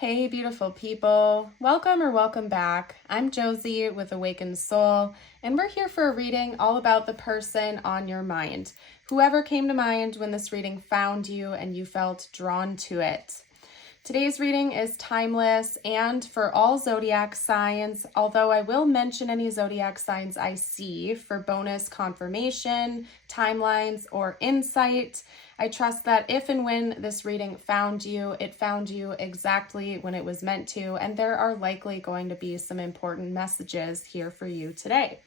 Hey, beautiful people. Welcome or welcome back. I'm Josie with Awakened Soul, and we're here for a reading all about the person on your mind. Whoever came to mind when this reading found you and you felt drawn to it. Today's reading is timeless and for all zodiac signs, although I will mention any zodiac signs I see for bonus confirmation, timelines, or insight. I trust that if and when this reading found you, it found you exactly when it was meant to, and there are likely going to be some important messages here for you today.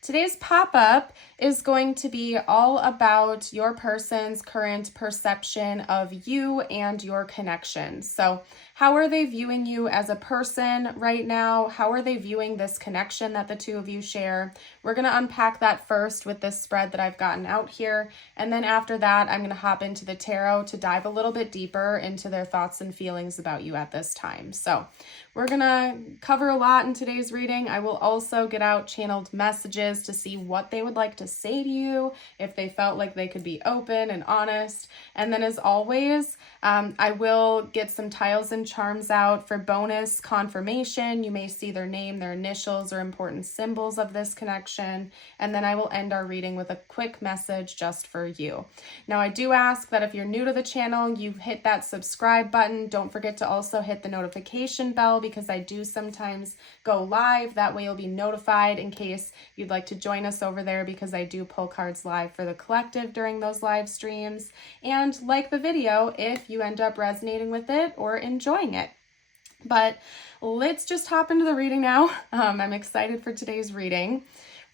Today's pop-up is going to be all about your person's current perception of you and your connection. So how are they viewing you as a person right now? How are they viewing this connection that the two of you share? We're going to unpack that first with this spread that I've gotten out here. And then after that, I'm going to hop into the tarot to dive a little bit deeper into their thoughts and feelings about you at this time. So we're going to cover a lot in today's reading. I will also get out channeled messages to see what they would like to say to you, if they felt like they could be open and honest. And then as always, I will get some tiles and charms out for bonus confirmation. You may see their name, their initials, or important symbols of this connection. And then I will end our reading with a quick message just for you. Now, I do ask that if you're new to the channel, you hit that subscribe button. Don't forget to also hit the notification bell because I do sometimes go live. That way you'll be notified in case you'd like to join us over there, because I do pull cards live for the collective during those live streams. And like the video if you end up resonating with it or enjoying it. But let's just hop into the reading now. I'm excited for today's reading.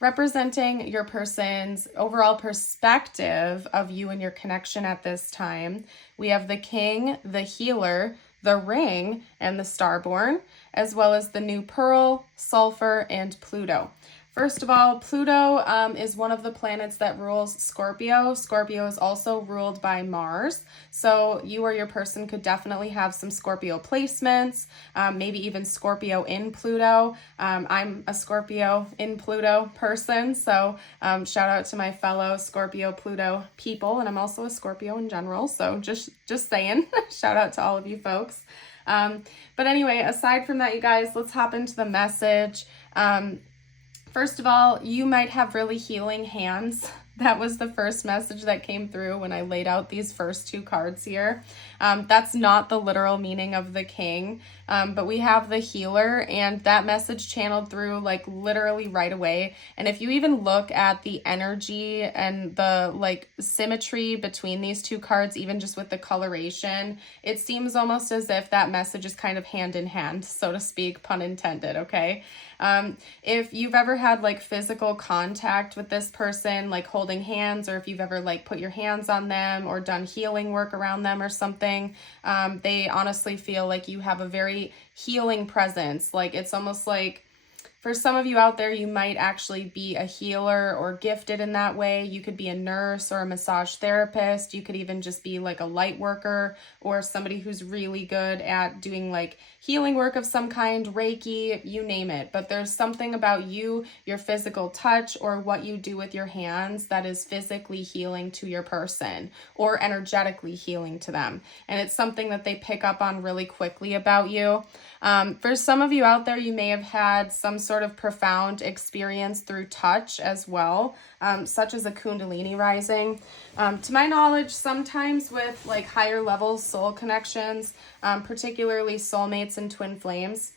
Representing your person's overall perspective of you and your connection at this time, we have the King, the Healer, the Ring, and the Starborn, as well as the New Pearl, Sulfur, and Pluto. First of all, Pluto is one of the planets that rules Scorpio. Scorpio is also ruled by Mars. So you or your person could definitely have some Scorpio placements, maybe even Scorpio in Pluto. I'm a Scorpio in Pluto person. So shout out to my fellow Scorpio Pluto people. And I'm also a Scorpio in general. So just saying, shout out to all of you folks. But anyway, aside from that, you guys, let's hop into the message. First of all, you might have really healing hands. That was the first message that came through when I laid out these first two cards here. That's not the literal meaning of the King, but we have the Healer, and that message channeled through like literally right away. And if you even look at the energy and the like symmetry between these two cards, even just with the coloration, it seems almost as if that message is kind of hand in hand, so to speak, pun intended, okay? If you've ever had like physical contact with this person, like holding hands, or if you've ever like put your hands on them or done healing work around them or something, they honestly feel like you have a very healing presence. Like it's almost like, for some of you out there, you might actually be a healer or gifted in that way. You could be a nurse or a massage therapist. You could even just be like a light worker or somebody who's really good at doing like healing work of some kind, Reiki, you name it. But there's something about you, your physical touch, or what you do with your hands that is physically healing to your person or energetically healing to them. And it's something that they pick up on really quickly about you. For some of you out there, you may have had some sort of profound experience through touch as well, such as a Kundalini rising. To my knowledge, sometimes with like higher level soul connections, particularly soulmates and twin flames,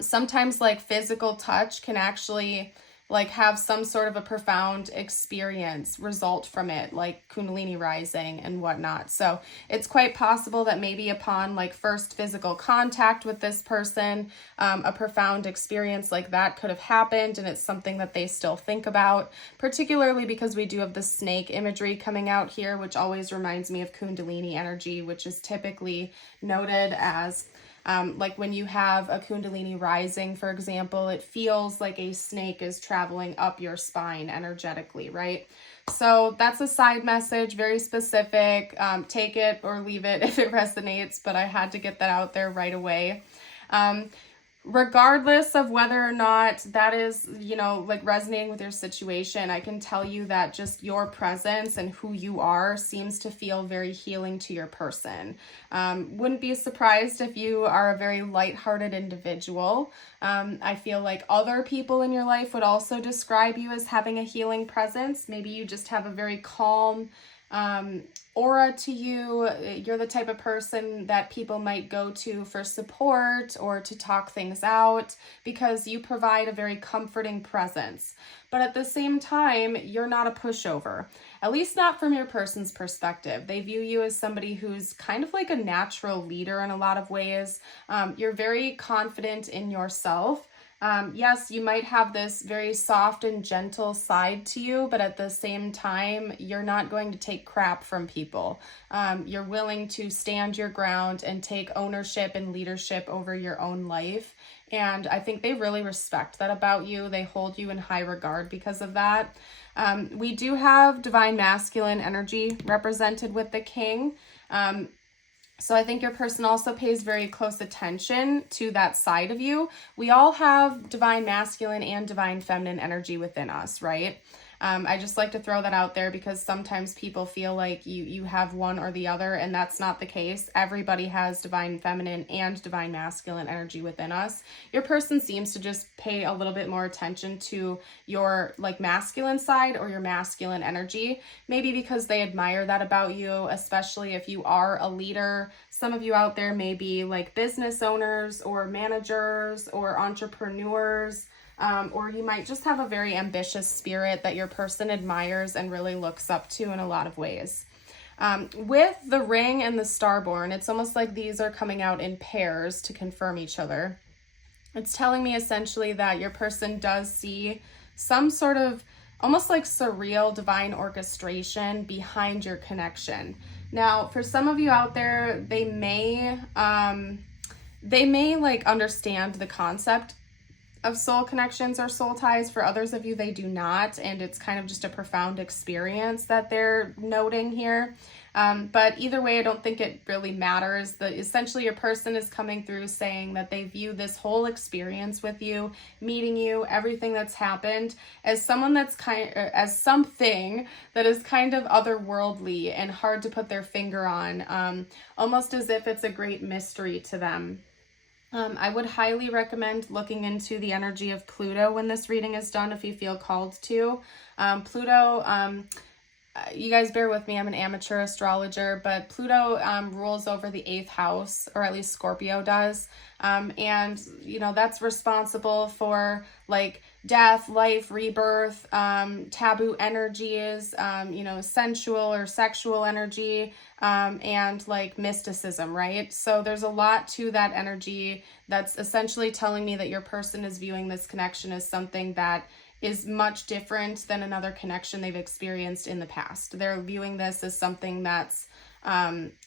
sometimes like physical touch can actually like have some sort of a profound experience result from it, like Kundalini rising and whatnot. So it's quite possible that maybe upon like first physical contact with this person, a profound experience like that could have happened, and it's something that they still think about, particularly because we do have the snake imagery coming out here, which always reminds me of Kundalini energy, which is typically noted as like when you have a Kundalini rising, for example, it feels like a snake is traveling up your spine energetically, right? So that's a side message, very specific. Take it or leave it if it resonates, but I had to get that out there right away. regardless of whether or not that is, like resonating with your situation, I can tell you that just your presence and who you are seems to feel very healing to your person. Wouldn't be surprised if you are a very lighthearted individual. I feel like other people in your life would also describe you as having a healing presence. Maybe you just have a very calm, aura to you. You're the type of person that people might go to for support or to talk things out because you provide a very comforting presence. But at the same time, you're not a pushover, at least not from your person's perspective. They view you as somebody who's kind of like a natural leader in a lot of ways. You're very confident in yourself. Yes, you might have this very soft and gentle side to you, but at the same time, you're not going to take crap from people. You're willing to stand your ground and take ownership and leadership over your own life. And I think they really respect that about you. They hold you in high regard because of that. We do have divine masculine energy represented with the king. So I think your person also pays very close attention to that side of you. We all have divine masculine and divine feminine energy within us, right? I just like to throw that out there because sometimes people feel like you have one or the other, and that's not the case. Everybody has divine feminine and divine masculine energy within us. Your person seems to just pay a little bit more attention to your like masculine side or your masculine energy, maybe because they admire that about you, especially if you are a leader. Some of you out there may be like business owners or managers or entrepreneurs. Or you might just have a very ambitious spirit that your person admires and really looks up to in a lot of ways. With the ring and the starborn, it's almost like these are coming out in pairs to confirm each other. It's telling me essentially that your person does see some sort of almost like surreal divine orchestration behind your connection. Now, for some of you out there, they may like understand the concept of soul connections or soul ties. For others of you, they do not, and it's kind of just a profound experience that they're noting here. But either way, I don't think it really matters. Essentially, your person is coming through saying that they view this whole experience with you, meeting you, everything that's happened, as someone that's as something that is kind of otherworldly and hard to put their finger on, almost as if it's a great mystery to them. I would highly recommend looking into the energy of Pluto when this reading is done, if you feel called to. Pluto, you guys bear with me, I'm an amateur astrologer, but Pluto rules over the 8th house, or at least Scorpio does. And, that's responsible for like death, life, rebirth, taboo energies, sensual or sexual energy, and like mysticism, right? So there's a lot to that energy that's essentially telling me that your person is viewing this connection as something that is much different than another connection they've experienced in the past. They're viewing this as something that's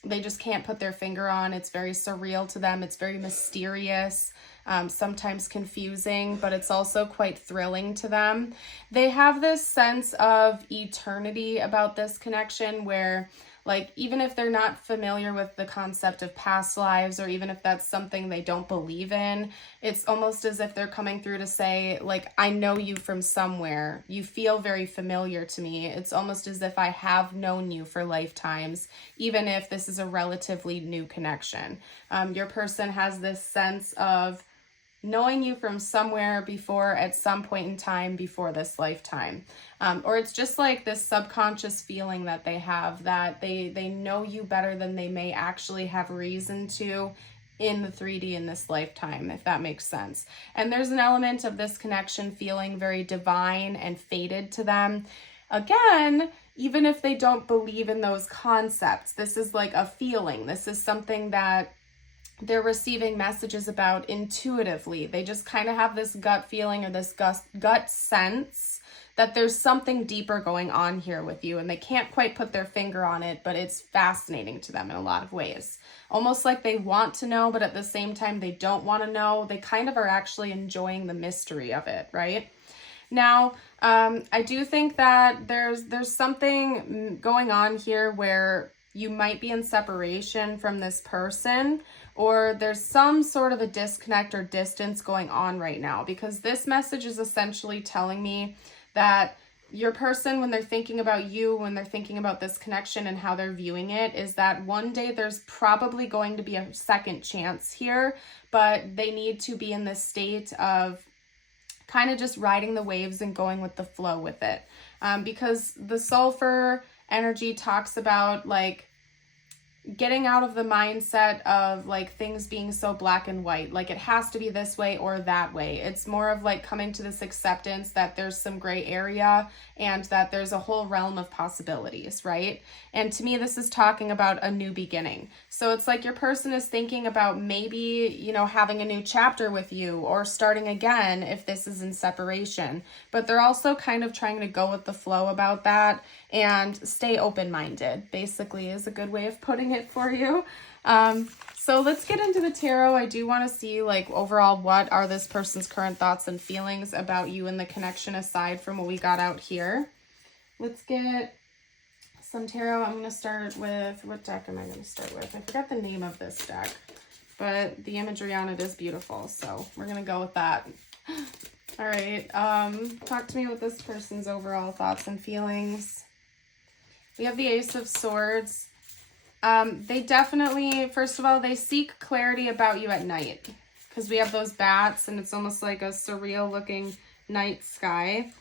they just can't put their finger on. It's very surreal to them. It's very mysterious, sometimes confusing, but it's also quite thrilling to them. They have this sense of eternity about this connection where, like, even if they're not familiar with the concept of past lives, or even if that's something they don't believe in, it's almost as if they're coming through to say, like, I know you from somewhere. You feel very familiar to me. It's almost as if I have known you for lifetimes, even if this is a relatively new connection. Your person has this sense of knowing you from somewhere before, at some point in time before this lifetime. Or it's just like this subconscious feeling that they have, that they know you better than they may actually have reason to in the 3D in this lifetime, if that makes sense. And there's an element of this connection feeling very divine and fated to them. Again, even if they don't believe in those concepts, this is like a feeling. This is something that they're receiving messages about intuitively. They just kind of have this gut feeling or this gut sense that there's something deeper going on here with you, and they can't quite put their finger on it, but it's fascinating to them in a lot of ways. Almost like they want to know, but at the same time they don't want to know. They kind of are actually enjoying the mystery of it, right? Now, I do think that there's something going on here where you might be in separation from this person, or there's some sort of a disconnect or distance going on right now, because this message is essentially telling me that your person, when they're thinking about you, when they're thinking about this connection and how they're viewing it, is that one day there's probably going to be a second chance here, but they need to be in this state of kind of just riding the waves and going with the flow with it. Because the sulfur energy talks about like getting out of the mindset of like things being so black and white, like it has to be this way or that way. It's more of like coming to this acceptance that there's some gray area and that there's a whole realm of possibilities, right? And to me, this is talking about a new beginning. So it's like your person is thinking about maybe, you know, having a new chapter with you or starting again if this is in separation. But they're also kind of trying to go with the flow about that and stay open-minded, basically, is a good way of putting it for you. So let's get into the tarot. I do want to see like overall what are this person's current thoughts and feelings about you and the connection aside from what we got out here. Let's get some tarot. I'm going to start with, what deck am I going to start with? I forgot the name of this deck, but the imagery on it is beautiful, so we're going to go with that. All right, talk to me with this person's overall thoughts and feelings. We have the Ace of Swords. They definitely, first of all, they seek clarity about you at night, because we have those bats and it's almost like a surreal looking night sky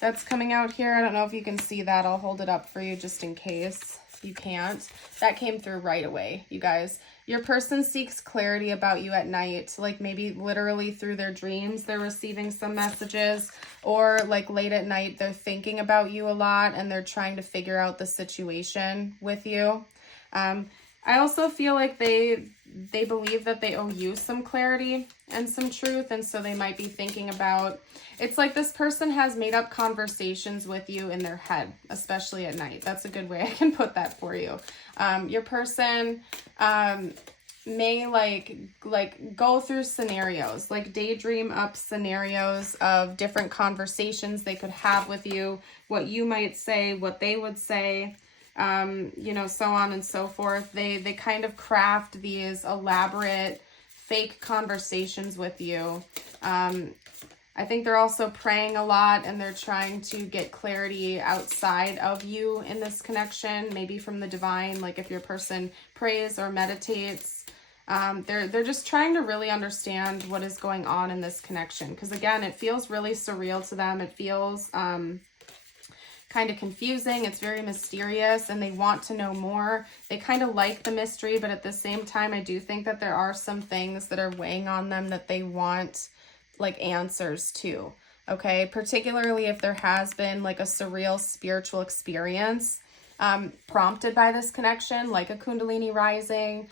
that's coming out here. I don't know if you can see that. I'll hold it up for you just in case you can't. That came through right away, you guys. Your person seeks clarity about you at night, like maybe literally through their dreams they're receiving some messages, or like late at night they're thinking about you a lot and they're trying to figure out the situation with you. I also feel like they believe that they owe you some clarity and some truth, and so they might be thinking about, it's like this person has made up conversations with you in their head, especially at night. That's a good way I can put that for you. Your person may like go through scenarios, like daydream up scenarios of different conversations they could have with you, what you might say, what they would say. You know, so on and so forth. They kind of craft these elaborate fake conversations with you. I think they're also praying a lot and they're trying to get clarity outside of you in this connection, maybe from the divine, like if your person prays or meditates. They're just trying to really understand what is going on in this connection, because again, it feels really surreal to them. It feels kind of confusing. It's very mysterious and they want to know more. They kind of like the mystery, but at the same time, I do think that there are some things that are weighing on them that they want like answers to. Okay, particularly if there has been like a surreal spiritual experience prompted by this connection, like a Kundalini rising,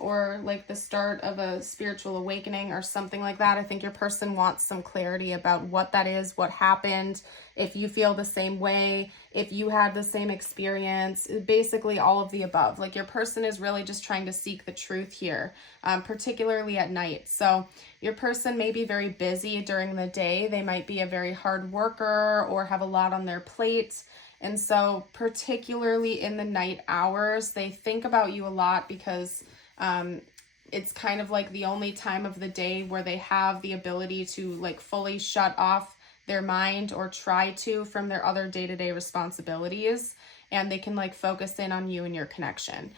or like the start of a spiritual awakening or something like that. I think your person wants some clarity about what that is, what happened, if you feel the same way, if you had the same experience, basically all of the above. Like your person is really just trying to seek the truth here, particularly at night. So your person may be very busy during the day. They might be a very hard worker or have a lot on their plate. And so particularly in the night hours, they think about you a lot because it's kind of like the only time of the day where they have the ability to like fully shut off their mind or try to from their other day-to-day responsibilities. And they can like focus in on you and your connection.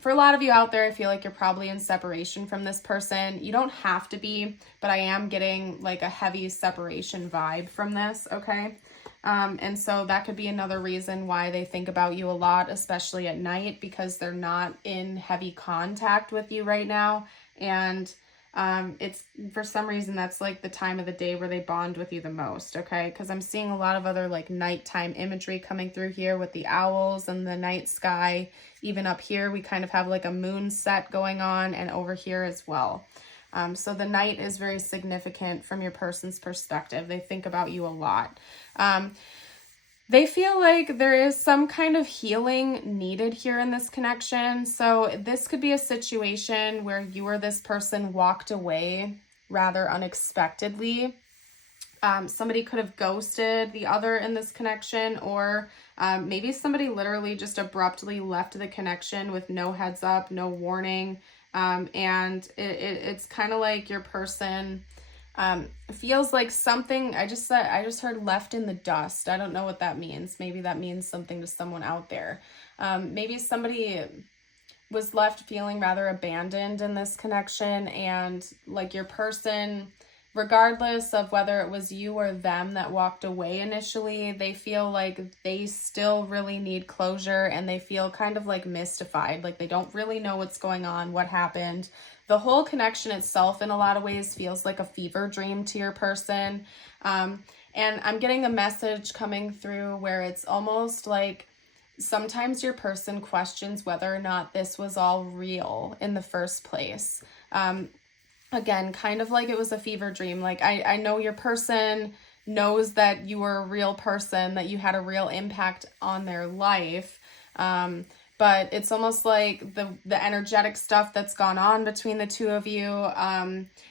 For a lot of you out there, I feel like you're probably in separation from this person. You don't have to be, but I am getting like a heavy separation vibe from this, okay? And so that could be another reason why they think about you a lot, especially at night, because they're not in heavy contact with you right now. And it's for some reason that's like the time of the day where they bond with you the most, okay? Because I'm seeing a lot of other like nighttime imagery coming through here with the owls and the night sky. Even up here, we kind of have like a moon set going on, and over here as well. So the night is very significant from your person's perspective. They think about you a lot. They feel like there is some kind of healing needed here in this connection. So this could be a situation where you or this person walked away rather unexpectedly. Somebody could have ghosted the other in this connection, or maybe somebody literally just abruptly left the connection with no heads up, no warning. And it's kind of like your person feels like something. I just heard left in the dust. I don't know what that means. Maybe that means something to someone out there. Maybe somebody was left feeling rather abandoned in this connection, and like your person, regardless of whether it was you or them that walked away initially, they feel like they still really need closure, and they feel kind of like mystified, like they don't really know what's going on, what happened. The whole connection itself in a lot of ways feels like a fever dream to your person. And I'm getting a message coming through where it's almost like sometimes your person questions whether or not this was all real in the first place. Again, kind of like it was a fever dream. Like I know your person knows that you were a real person, that you had a real impact on their life. But it's almost like the energetic stuff that's gone on between the two of you,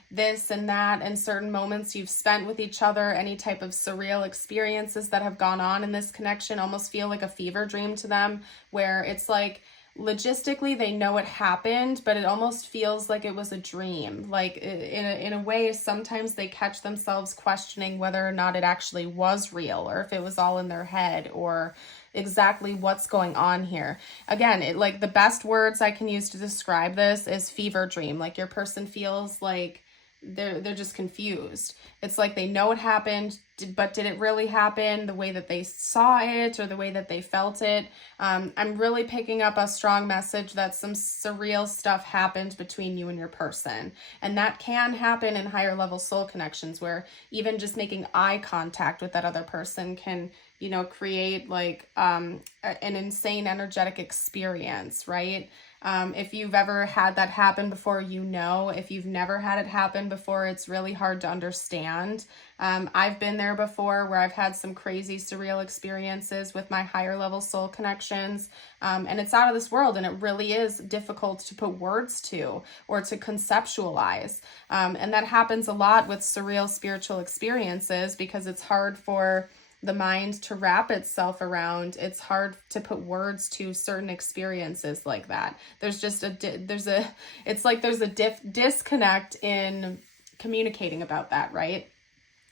this and that, and certain moments you've spent with each other, any type of surreal experiences that have gone on in this connection almost feel like a fever dream to them, where it's like logistically they know it happened, but it almost feels like it was a dream. Like in a way, sometimes they catch themselves questioning whether or not it actually was real, or if it was all in their head, or exactly what's going on here. Again, it like the best words I can use to describe this is fever dream. Like your person feels like they're just confused. It's like they know it happened, but did it really happen the way that they saw it or the way that they felt it? I'm really picking up a strong message that some surreal stuff happened between you and your person. And that can happen in higher level soul connections, where even just making eye contact with that other person can, you know, create like an insane energetic experience, right? If you've ever had that happen before, you know. If you've never had it happen before, it's really hard to understand. I've been there before, where I've had some crazy surreal experiences with my higher level soul connections, and it's out of this world, and it really is difficult to put words to or to conceptualize. And that happens a lot with surreal spiritual experiences, because it's hard for the mind to wrap itself around. It's hard to put words to certain experiences like that. There's just it's like there's a disconnect in communicating about that, right?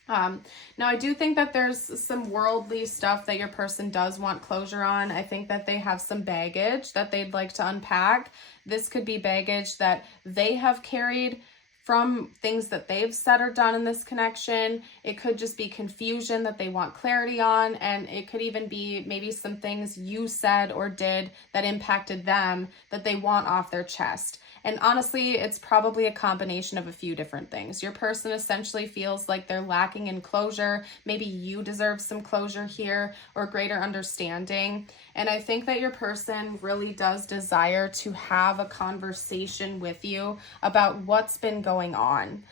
Now I do think that there's some worldly stuff that your person does want closure on. I think that they have some baggage that they'd like to unpack. This could be baggage that they have carried from things that they've said or done in this connection. It could just be confusion that they want clarity on, and it could even be maybe some things you said or did that impacted them that they want off their chest. And honestly, it's probably a combination of a few different things. Your person essentially feels like they're lacking in closure. Maybe you deserve some closure here, or greater understanding. And I think that your person really does desire to have a conversation with you about what's been going on,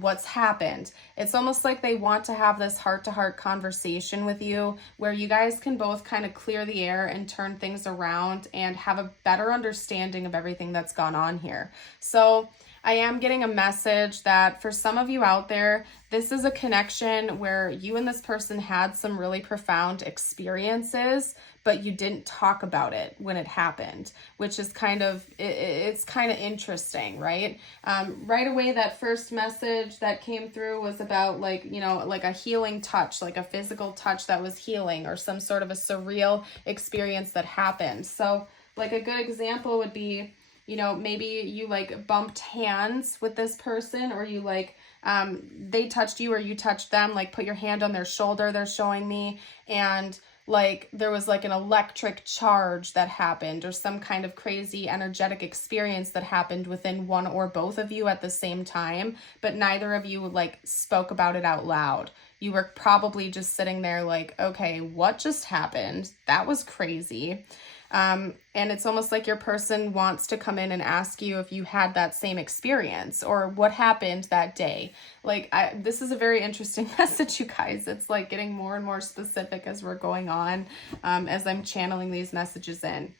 what's happened. It's almost like they want to have this heart-to-heart conversation with you, where you guys can both kind of clear the air and turn things around and have a better understanding of everything that's gone on here. So I am getting a message that for some of you out there, this is a connection where you and this person had some really profound experiences, but you didn't talk about it when it happened, which is it's kind of interesting, right? Right away, that first message that came through was about like a healing touch, like a physical touch that was healing, or some sort of a surreal experience that happened. So like a good example would be, maybe you like bumped hands with this person, or you like, they touched you or you touched them, like put your hand on their shoulder, they're showing me, and like there was like an electric charge that happened, or some kind of crazy energetic experience that happened within one or both of you at the same time, but neither of you like spoke about it out loud. You were probably just sitting there like, okay, what just happened? That was crazy. And it's almost like your person wants to come in and ask you if you had that same experience, or what happened that day. Like, this is a very interesting message, you guys. It's like getting more and more specific as we're going on, as I'm channeling these messages in.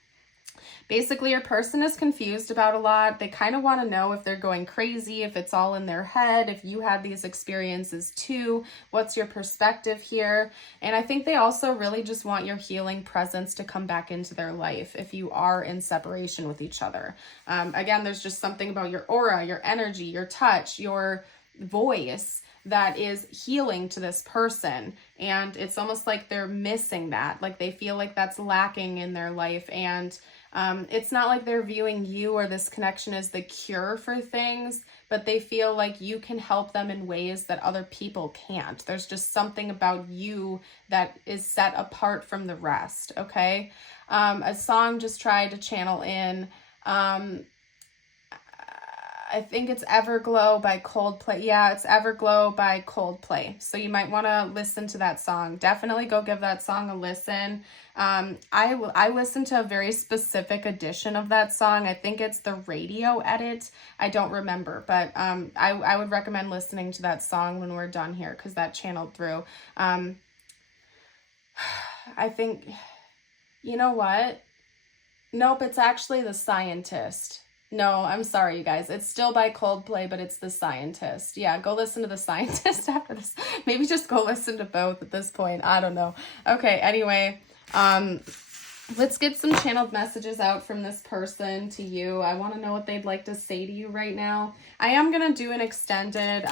Basically, your person is confused about a lot. They kind of want to know if they're going crazy, if it's all in their head, if you have these experiences too, what's your perspective here? And I think they also really just want your healing presence to come back into their life if you are in separation with each other. Again, there's just something about your aura, your energy, your touch, your voice that is healing to this person, and it's almost like they're missing that, like they feel like that's lacking in their life. And it's not like they're viewing you or this connection as the cure for things, but they feel like you can help them in ways that other people can't. There's just something about you that is set apart from the rest. Okay. A song just tried to channel in, I think it's Everglow by Coldplay. Yeah, it's Everglow by Coldplay. So you might want to listen to that song. Definitely go give that song a listen. I listened to a very specific edition of that song. I think it's the radio edit. I don't remember, but I would recommend listening to that song when we're done here, because that channeled through. I think, you know what? Nope, it's actually The Scientist. No, I'm sorry, you guys. It's still by Coldplay, but it's The Scientist. Yeah, go listen to The Scientist after this. Maybe just go listen to both at this point. I don't know. Okay, anyway, let's get some channeled messages out from this person to you. I want to know what they'd like to say to you right now. I am going to do an extended,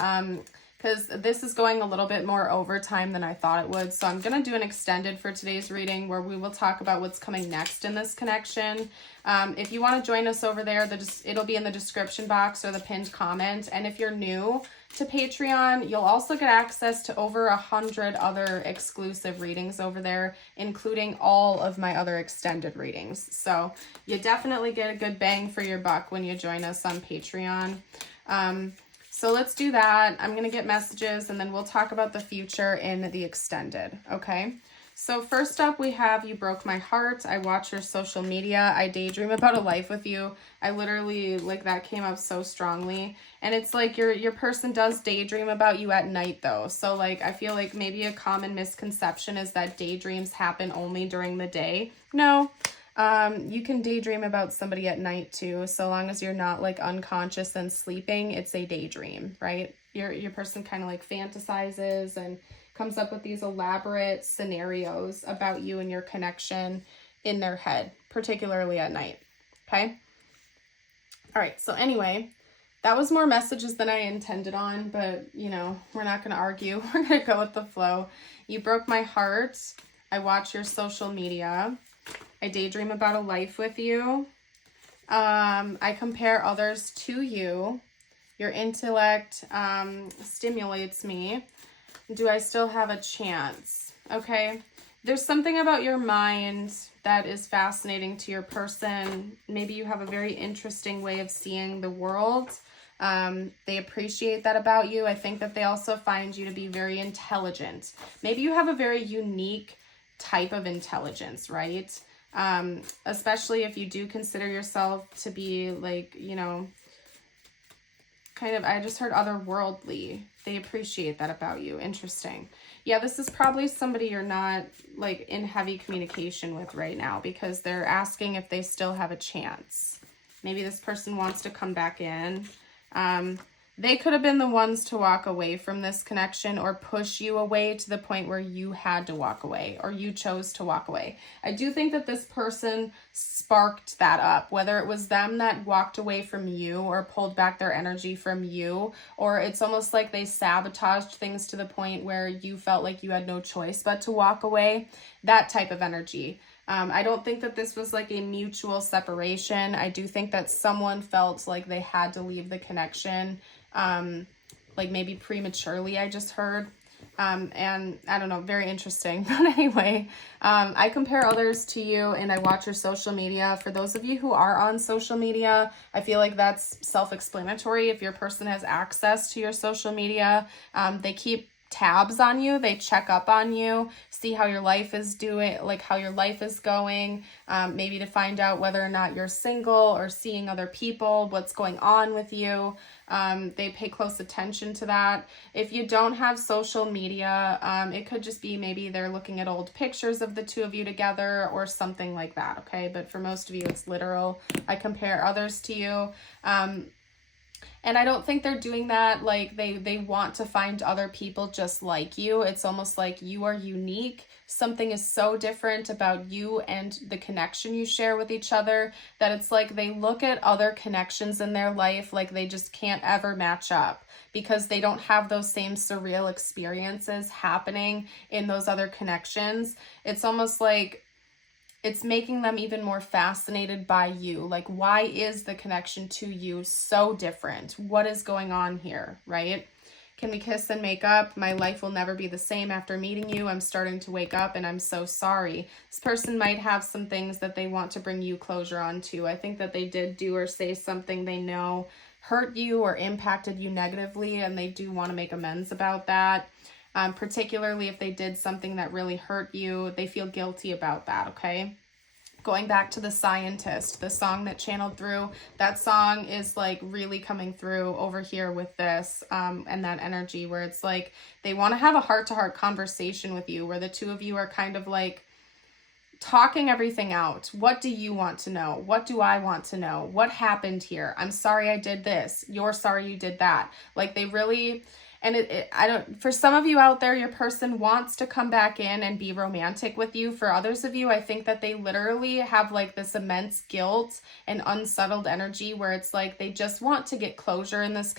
because this is going a little bit more overtime than I thought it would. So I'm going to do an extended for today's reading, where we will talk about what's coming next in this connection. If you want to join us over there, it'll be in the description box or the pinned comment. And if you're new to Patreon, you'll also get access to over 100 other exclusive readings over there, including all of my other extended readings. So you definitely get a good bang for your buck when you join us on Patreon. So let's do that. I'm going to get messages, and then we'll talk about the future in the extended. Okay. So first up, we have You Broke My Heart. I watch your social media. I daydream about a life with you. I literally, like, that came up so strongly. And it's like your person does daydream about you at night, though. So, like, I feel like maybe a common misconception is that daydreams happen only during the day. No. You can daydream about somebody at night too, so long as you're not like unconscious and sleeping. It's a daydream, right? Your person kind of like fantasizes and comes up with these elaborate scenarios about you and your connection in their head, particularly at night. Okay. All right. So anyway, that was more messages than I intended on, but you know, we're not going to argue. We're going to go with the flow. You broke my heart. I watch your social media. I daydream about a life with you. I compare others to you. Your intellect stimulates me. Do I still have a chance? Okay. There's something about your mind that is fascinating to your person. Maybe you have a very interesting way of seeing the world. They appreciate that about you. I think that they also find you to be very intelligent. Maybe you have a very unique type of intelligence, right? Especially if you do consider yourself to be like, you know, kind of, I just heard otherworldly. They appreciate that about you. Interesting. Yeah, this is probably somebody you're not like in heavy communication with right now, because they're asking if they still have a chance. Maybe this person wants to come back in. They could have been the ones to walk away from this connection or push you away to the point where you had to walk away or you chose to walk away. I do think that this person sparked that up, whether it was them that walked away from you or pulled back their energy from you, or it's almost like they sabotaged things to the point where you felt like you had no choice but to walk away. That type of energy. I don't think that this was like a mutual separation. I do think that someone felt like they had to leave the connection, like maybe prematurely, I just heard. And I don't know, very interesting. But anyway, I compare others to you and I watch your social media. For those of you who are on social media, I feel like that's self-explanatory. If your person has access to your social media, they keep tabs on you. They check up on you, see how your life is doing, like how your life is going, maybe to find out whether or not you're single or seeing other people, what's going on with you. They pay close attention to that. If you don't have social media, it could just be maybe they're looking at old pictures of the two of you together or something like that, okay? But for most of you, it's literal. I compare others to you. And I don't think they're doing that like they want to find other people just like you. It's almost like you are unique. Something is so different about you and the connection you share with each other that it's like they look at other connections in their life like they just can't ever match up because they don't have those same surreal experiences happening in those other connections. It's almost like it's making them even more fascinated by you. Like, why is the connection to you so different? What is going on here, right? Can we kiss and make up? My life will never be the same after meeting you. I'm starting to wake up and I'm so sorry. This person might have some things that they want to bring you closure on to. I think that they did do or say something they know hurt you or impacted you negatively, and they do want to make amends about that. Particularly if they did something that really hurt you, they feel guilty about that, okay? Going back to the Scientist, the song that channeled through, that song is like really coming through over here with this and that energy where it's like they want to have a heart-to-heart conversation with you where the two of you are kind of like talking everything out. What do you want to know? What do I want to know? What happened here? I'm sorry I did this. You're sorry you did that. Like they really... And for some of you out there, your person wants to come back in and be romantic with you. For others of you, I think that they literally have like this immense guilt and unsettled energy where it's like they just want to get closure in this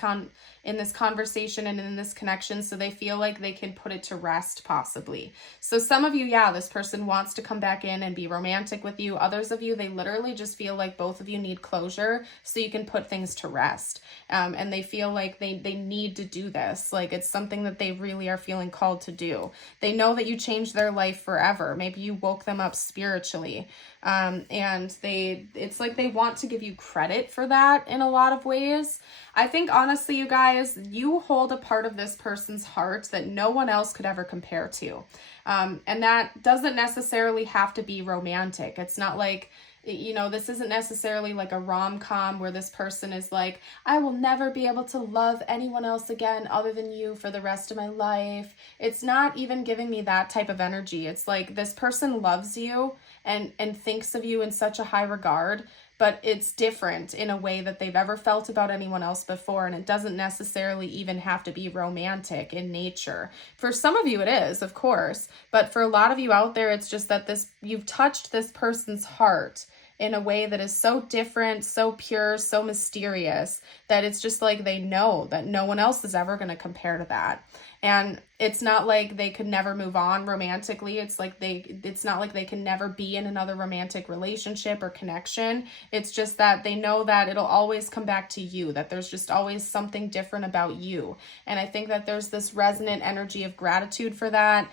conversation and in this connection, so they feel like they can put it to rest possibly. So some of you, yeah, this person wants to come back in and be romantic with you. Others of you, they literally just feel like both of you need closure so you can put things to rest. And they feel like they need to do this. Like it's something that they really are feeling called to do. They know that you changed their life forever. Maybe you woke them up spiritually. And it's like they want to give you credit for that in a lot of ways. I think honestly, you guys, you hold a part of this person's heart that no one else could ever compare to. And that doesn't necessarily have to be romantic. It's not like, you know, this isn't necessarily like a rom-com where this person is like, I will never be able to love anyone else again other than you for the rest of my life. It's not even giving me that type of energy. It's like this person loves you and thinks of you in such a high regard, but it's different in a way that they've ever felt about anyone else before. And it doesn't necessarily even have to be romantic in nature. For some of you it is, of course, but for a lot of you out there, it's just that you've touched this person's heart in a way that is so different, so pure, so mysterious, that it's just like they know that no one else is ever going to compare to that. And it's not like they could never move on romantically. It's not like they can never be in another romantic relationship or connection. It's just that they know that it'll always come back to you, that there's just always something different about you. And I think that there's this resonant energy of gratitude for that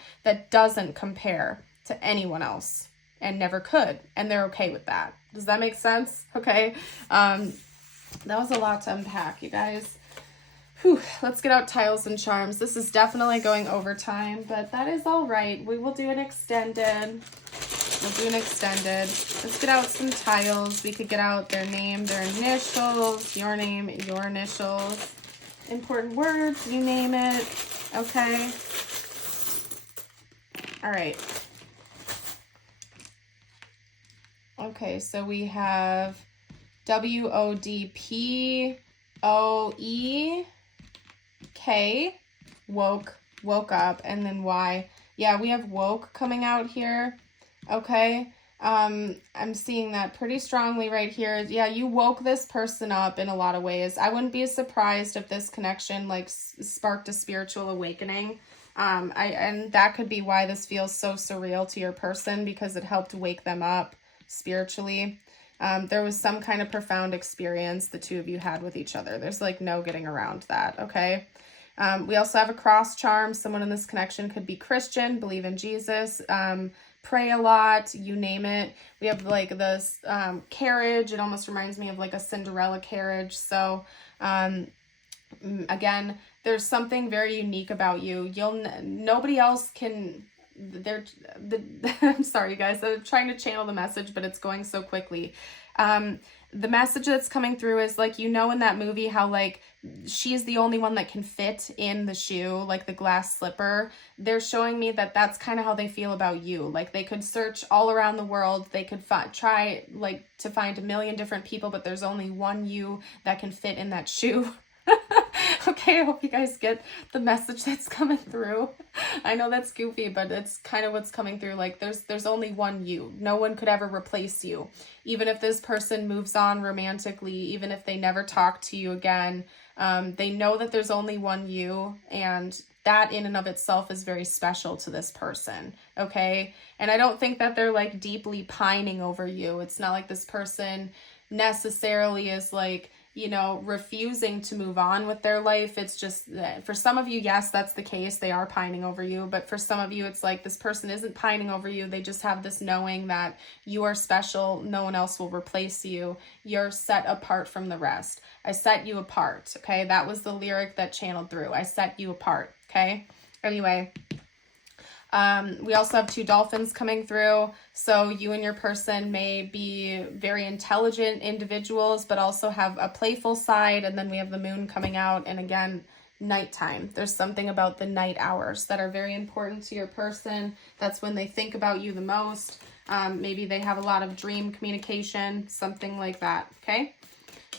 doesn't compare to anyone else and never could. And they're okay with that. Does that make sense? Okay. That was a lot to unpack, you guys. Whew, let's get out tiles and charms. This is definitely going over time, but that is all right. We will do an extended. Let's get out some tiles. We could get out their name, their initials, your name, your initials, important words, you name it. Okay. All right. Okay, so we have WODPOEK, woke up, and then Y. Yeah, we have woke coming out here. Okay, I'm seeing that pretty strongly right here. Yeah, you woke this person up in a lot of ways. I wouldn't be surprised if this connection like sparked a spiritual awakening. And that could be why this feels so surreal to your person, because it helped wake them up spiritually. There was some kind of profound experience the two of you had with each other. There's like no getting around that, okay? We also have a cross charm. Someone in this connection could be Christian, believe in Jesus, pray a lot, you name it. We have like this carriage. It almost reminds me of like a Cinderella carriage. So Again, there's something very unique about you. Nobody else can, I'm sorry guys, I'm trying to channel the message, but it's going so quickly. The message that's coming through is like, you know, in that movie how like she's the only one that can fit in the shoe, like the glass slipper. They're showing me that that's kind of how they feel about you. Like they could search all around the world, they could try like to find a million different people, but there's only one you that can fit in that shoe. Okay, I hope you guys get the message that's coming through. I know that's goofy, but it's kind of what's coming through. Like there's only one you. No one could ever replace you. Even if this person moves on romantically, even if they never talk to you again, they know that there's only one you, and that in and of itself is very special to this person, okay? And I don't think that they're like deeply pining over you. It's not like this person necessarily is like, you know, refusing to move on with their life. It's just that for some of you, yes, that's the case. They are pining over you. But for some of you, it's like this person isn't pining over you. They just have this knowing that you are special. No one else will replace you. You're set apart from the rest. I set you apart. Okay. That was the lyric that channeled through. I set you apart. Okay. Anyway. We also have 2 dolphins coming through. So you and your person may be very intelligent individuals, but also have a playful side. And then we have the moon coming out. And again, nighttime. There's something about the night hours that are very important to your person. That's when they think about you the most. Maybe they have a lot of dream communication, something like that. Okay.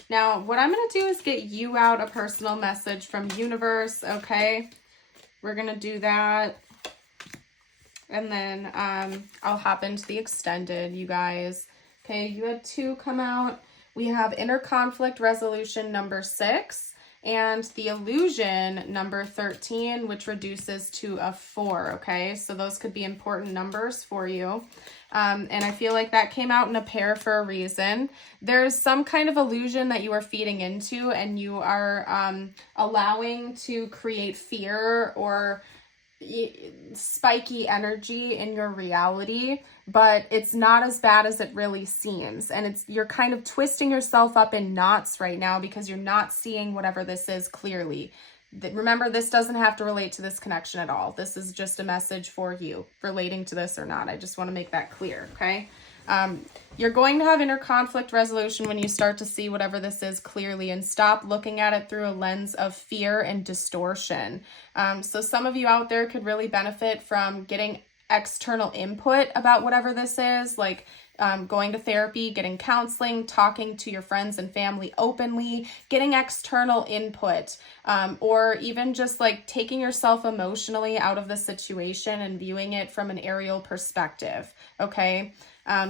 Now, what I'm going to do is get you out a personal message from universe. Okay. We're going to do that. And then I'll hop into the extended, you guys. Okay, you had 2 come out. We have inner conflict resolution number 6 and the illusion number 13, which reduces to a 4. Okay, so those could be important numbers for you. And I feel like that came out in a pair for a reason. There's some kind of illusion that you are feeding into, and you are allowing to create fear or spiky energy in your reality, but it's not as bad as it really seems. And you're kind of twisting yourself up in knots right now because you're not seeing whatever this is clearly. Remember, this doesn't have to relate to this connection at all. This is just a message for you relating to this or not. I just want to make that clear. Okay. You're going to have inner conflict resolution when you start to see whatever this is clearly and stop looking at it through a lens of fear and distortion. So some of you out there could really benefit from getting external input about whatever this is, like going to therapy, getting counseling, talking to your friends and family openly, getting external input, or even just like taking yourself emotionally out of the situation and viewing it from an aerial perspective. Okay.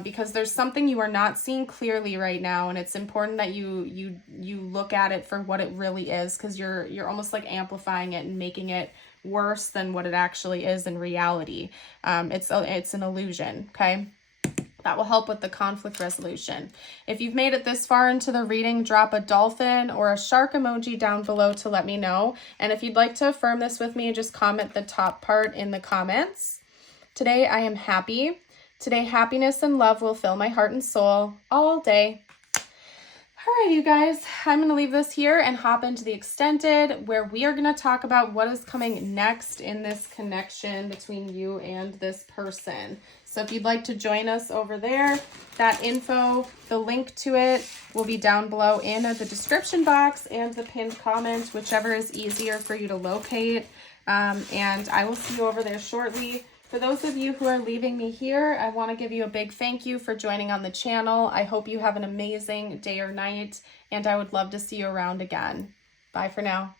Because there's something you are not seeing clearly right now, and it's important that you look at it for what it really is, because you're almost like amplifying it and making it worse than what it actually is in reality. It's an illusion. Okay. That will help with the conflict resolution. If you've made it this far into the reading, drop a dolphin or a shark emoji down below to let me know. And if you'd like to affirm this with me, just comment the top part in the comments. Today, I am happy. Today, happiness and love will fill my heart and soul all day. All right, you guys, I'm going to leave this here and hop into the extended, where we are going to talk about what is coming next in this connection between you and this person. So if you'd like to join us over there, that info, the link to it will be down below in the description box and the pinned comment, whichever is easier for you to locate. And I will see you over there shortly. For those of you who are leaving me here, I want to give you a big thank you for joining on the channel. I hope you have an amazing day or night, and I would love to see you around again. Bye for now.